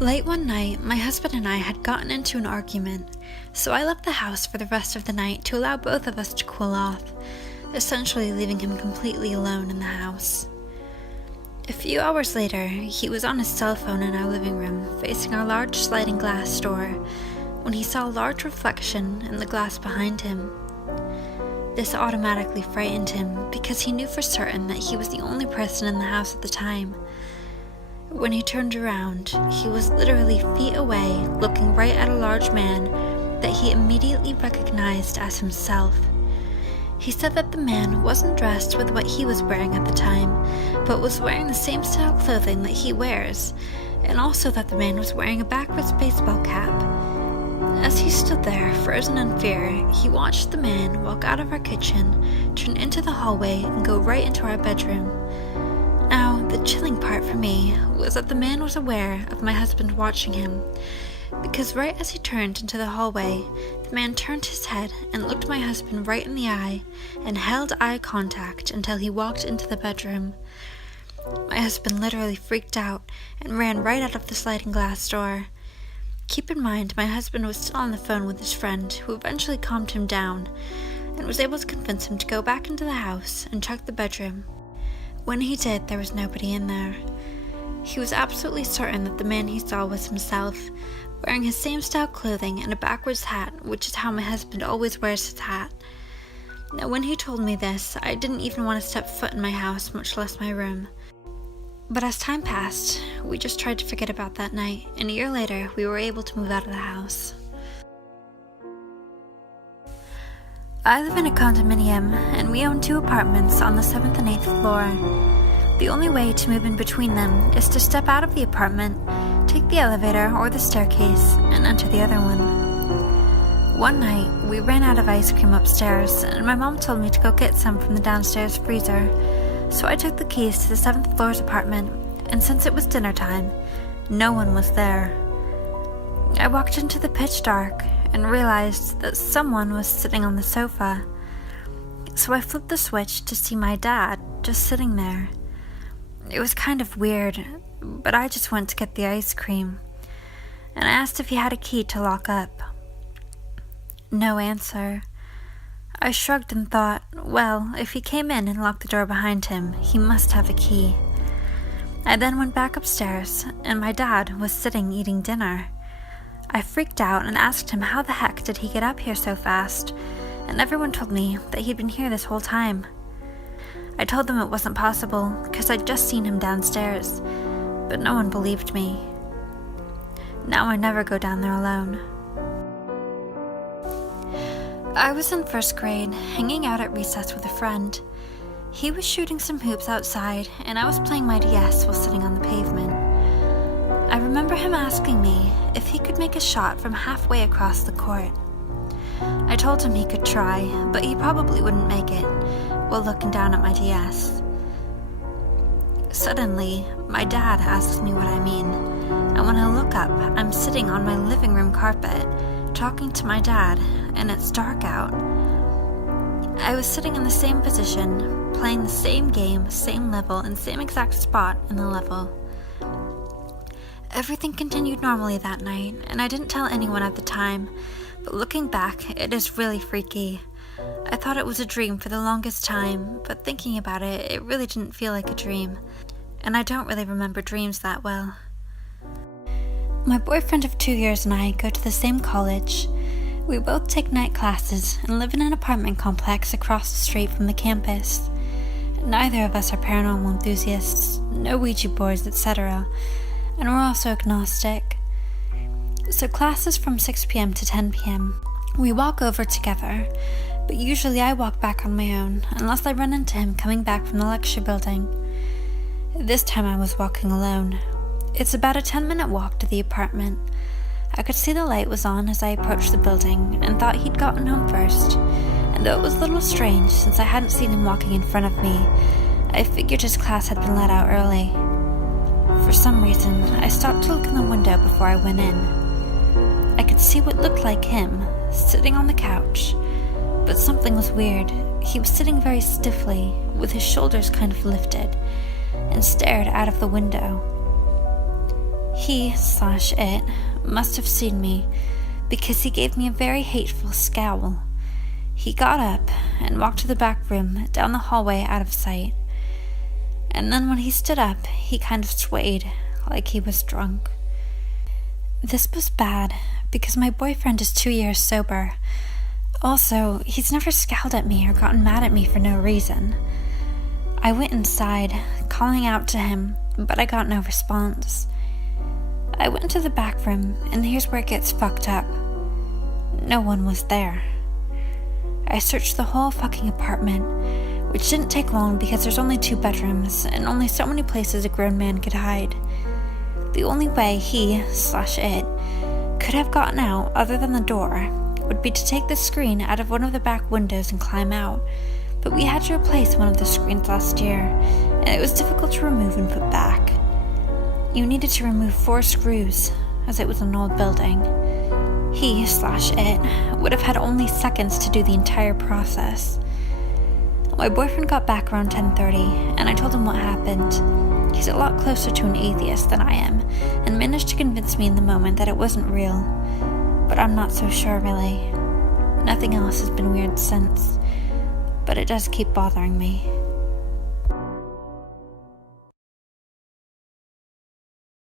Late one night, my husband and I had gotten into an argument, so I left the house for the rest of the night to allow both of us to cool off, essentially leaving him completely alone in the house. A few hours later, he was on his cell phone in our living room, facing our large sliding glass door, when he saw a large reflection in the glass behind him. This automatically frightened him because he knew for certain that he was the only person in the house at the time. When he turned around, he was literally feet away, looking right at a large man that he immediately recognized as himself. He said that the man wasn't dressed with what he was wearing at the time, but was wearing the same style clothing that he wears, and also that the man was wearing a backwards baseball cap. As he stood there, frozen in fear, he watched the man walk out of our kitchen, turn into the hallway, and go right into our bedroom. Now, the chilling part for me was that the man was aware of my husband watching him, because right as he turned into the hallway, the man turned his head and looked my husband right in the eye and held eye contact until he walked into the bedroom. My husband literally freaked out and ran right out of the sliding glass door. Keep in mind, my husband was still on the phone with his friend, who eventually calmed him down and was able to convince him to go back into the house and check the bedroom. When he did, there was nobody in there. He was absolutely certain that the man he saw was himself, wearing his same style clothing and a backwards hat, which is how my husband always wears his hat. Now, when he told me this, I didn't even want to step foot in my house, much less my room. But as time passed, we just tried to forget about that night, and a year later, we were able to move out of the house. I live in a condominium, and we own 2 apartments on the 7th and 8th floor. The only way to move in between them is to step out of the apartment, take the elevator or the staircase, and enter the other one. One night, we ran out of ice cream upstairs, and my mom told me to go get some from the downstairs freezer, so I took the keys to the 7th floor's apartment, and since it was dinner time, no one was there. I walked into the pitch dark and realized that someone was sitting on the sofa. So I flipped the switch to see my dad just sitting there. It was kind of weird, but I just went to get the ice cream, and I asked if he had a key to lock up. No answer. I shrugged and thought, well, if he came in and locked the door behind him, he must have a key. I then went back upstairs, and my dad was sitting eating dinner. I freaked out and asked him how the heck did he get up here so fast, and everyone told me that he'd been here this whole time. I told them it wasn't possible because I'd just seen him downstairs, but no one believed me. Now I never go down there alone. I was in 1st grade, hanging out at recess with a friend. He was shooting some hoops outside, and I was playing my DS while sitting on the pavement. I remember him asking me if he could make a shot from halfway across the court. I told him he could try, but he probably wouldn't make it, while looking down at my DS. Suddenly, my dad asks me what I mean, and when I look up, I'm sitting on my living room carpet, talking to my dad, and it's dark out. I was sitting in the same position, playing the same game, same level, and same exact spot in the level. Everything continued normally that night, and I didn't tell anyone at the time, but looking back, it is really freaky. I thought it was a dream for the longest time, but thinking about it, it really didn't feel like a dream, and I don't really remember dreams that well. My boyfriend of 2 years and I go to the same college. We both take night classes and live in an apartment complex across the street from the campus. Neither of us are paranormal enthusiasts, no Ouija boards, etc., and we're also agnostic. So class is from 6 p.m. to 10 p.m. We walk over together, but usually I walk back on my own, unless I run into him coming back from the lecture building. This time I was walking alone. It's about a 10-minute walk to the apartment. I could see the light was on as I approached the building, and thought he'd gotten home first, and though it was a little strange since I hadn't seen him walking in front of me, I figured his class had been let out early. For some reason, I stopped to look in the window before I went in. I could see what looked like him, sitting on the couch, but something was weird. He was sitting very stiffly, with his shoulders kind of lifted, and stared out of the window. He/it must have seen me because he gave me a very hateful scowl. He got up and walked to the back room down the hallway out of sight. And then when he stood up, he kind of swayed like he was drunk. This was bad because my boyfriend is 2 years sober. Also, he's never scowled at me or gotten mad at me for no reason. I went inside, calling out to him, but I got no response. I went to the back room, and here's where it gets fucked up. No one was there. I searched the whole fucking apartment, which didn't take long because there's only 2 bedrooms and only so many places a grown man could hide. The only way he/it could have gotten out other than the door would be to take the screen out of one of the back windows and climb out, but we had to replace one of the screens last year, and it was difficult to remove and put back. You needed to remove 4 screws, as it was an old building. He/it would have had only seconds to do the entire process. My boyfriend got back around 10:30, and I told him what happened. He's a lot closer to an atheist than I am, and managed to convince me in the moment that it wasn't real. But I'm not so sure, really. Nothing else has been weird since, but it does keep bothering me.